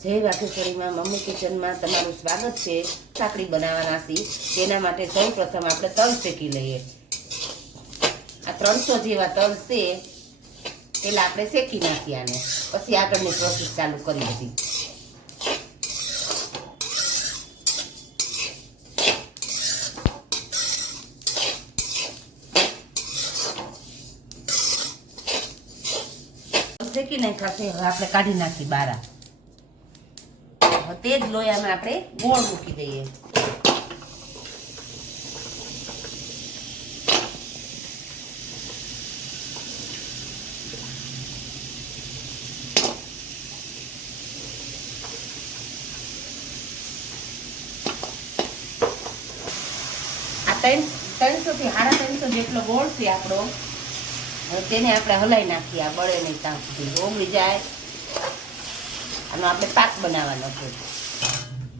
જય વાઘેશ્વરીમાં મમ્મી કિચનમાં તમારું સ્વાગત છે। સાંકળી બનાવવાના છે તેના માટે સૌ પ્રથમ આપણે તલ શેકી લઈએ। આ 300 જેવા તલ છે, પેલા આપણે શેકી નાખીએ આને, પછી આગળની પ્રોસેસ ચાલુ કરી હતી। શેકી નાખ્યા છે, હવે આપણે કાઢી નાખી બહાર। તે જ લોયામાં આપણે ગોળ મૂકી દઈએ। આ 300 થી 350 જેટલો ગોળ છે આપણો। તેને આપણે હલાઈ નાખીએ, આ બળે નહીં ત્યાં સુધી ઓગળી જાય। આનો આપણે પાક બનાવવાનો છે।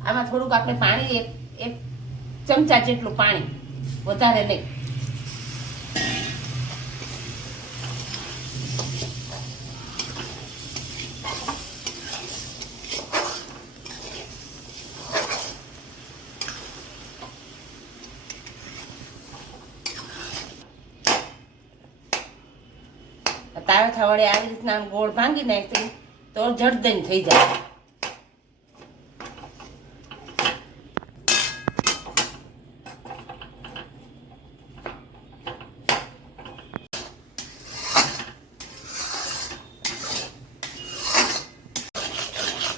આમાં થોડુંક આપણે પાણી એક ચમચા જેટલું પાણી, વધારે નહીં। તાવેથા વડે આવી રીતના ગોળ ભાંગી નાખી તો જડદન થઈ જાય।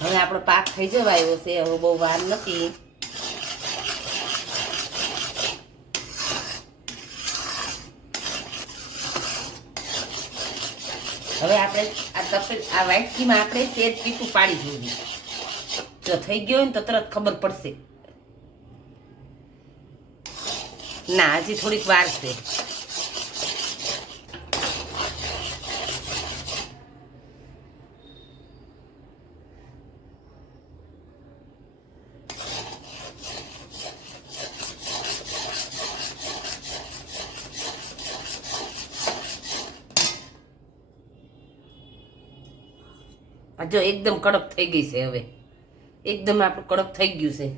હવે આપણો પાક થઈ જવા આવ્યો છે, હવે બહુ વાર નથી। હવે આપણે આ વાટકીમાં આપણે સેજ પીકું પાડી જોઈએ। જો થઈ ગયો હોય ને તો તરત ખબર પડશે। ના, હજી થોડીક વાર છે। જો એકદમ કડક થઈ ગઈ છે, હવે એકદમ આપણું કડક થઈ ગયું છે।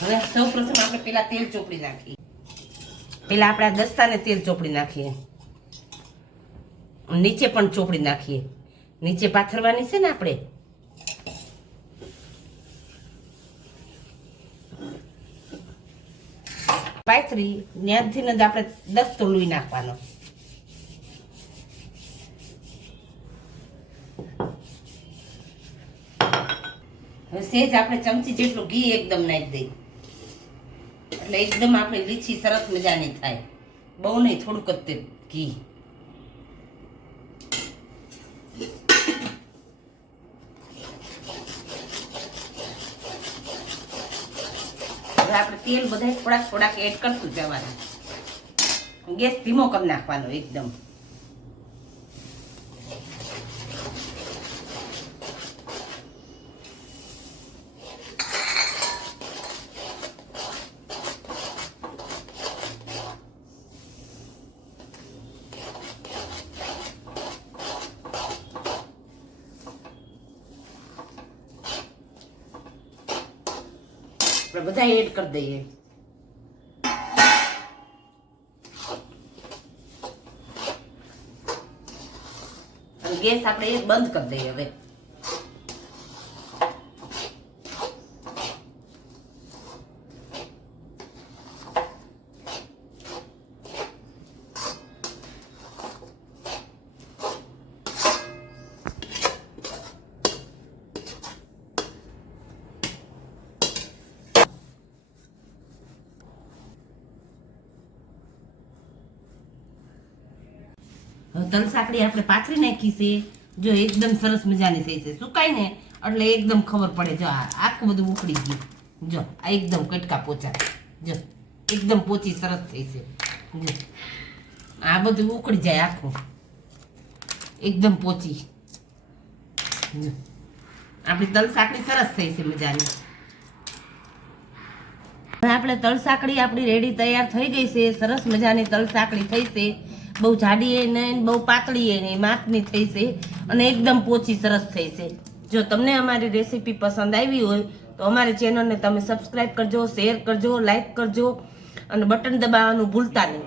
હવે સૌ પ્રથમ આપણે પેલા તેલ ચોપડી નાખીએ। પેલા આપણે આ દસ્તાને તેલ ચોપડી નાખીએ, નીચે પણ ચોપડી નાખીએ। નીચે પાથરવાની છે ને આપણે। પાથરી ત્યાંથી જ આપણે દસ્તો લૂઈ નાખવાનો। સેજ આપણે ચમચી જેટલું ઘી એકદમ નાખી દઈએ, એટલે એકદમ આપણે લીચી સરસ મજાની થાય। બહુ નહીં, થોડુંક જ તે ઘી। હવે આપણે તેલ બધા થોડાક એડ કરતું જવાનું। ગેસ ધીમો કરી નાખવાનો એકદમ। બધા એડ કરી દઈએ। અને ગેસ આપણે બંધ કરી દઈએ। હવે તલ સાંકળી આપણે પાથરી નાખી છે। જો એકદમ સરસ મજાની થઈ છે, સુકાય ને એટલે એકદમ ખબર પડે। જો આખું બધું ઉખડી ગયું। જો આ એકદમ કટકા પોચા, જો એકદમ પોચી સરસ થઈ છે। જો આ બધું ઉખડી જાય આખું, એકદમ પોચી। જો આપણી તલ સાંકળી સરસ થઈ છે મજાની। આપણે તલ સાંકળી આપણી રેડી તૈયાર થઈ ગઈ છે। સરસ મજાની તલ સાંકળી થઈ છે। બહુ જાડી એ નહીં બહુ પાતળી એ નહીં, માપની થઈ છે અને એકદમ પોચી સરસ થઈ છે. જો તમને અમારી રેસીપી પસંદ આવી હોય તો અમારી ચેનલને તમે સબસ્ક્રાઈબ કરજો, શેર કરજો, લાઈક કરજો અને બટન દબાવવાનું ભૂલતા નહીં.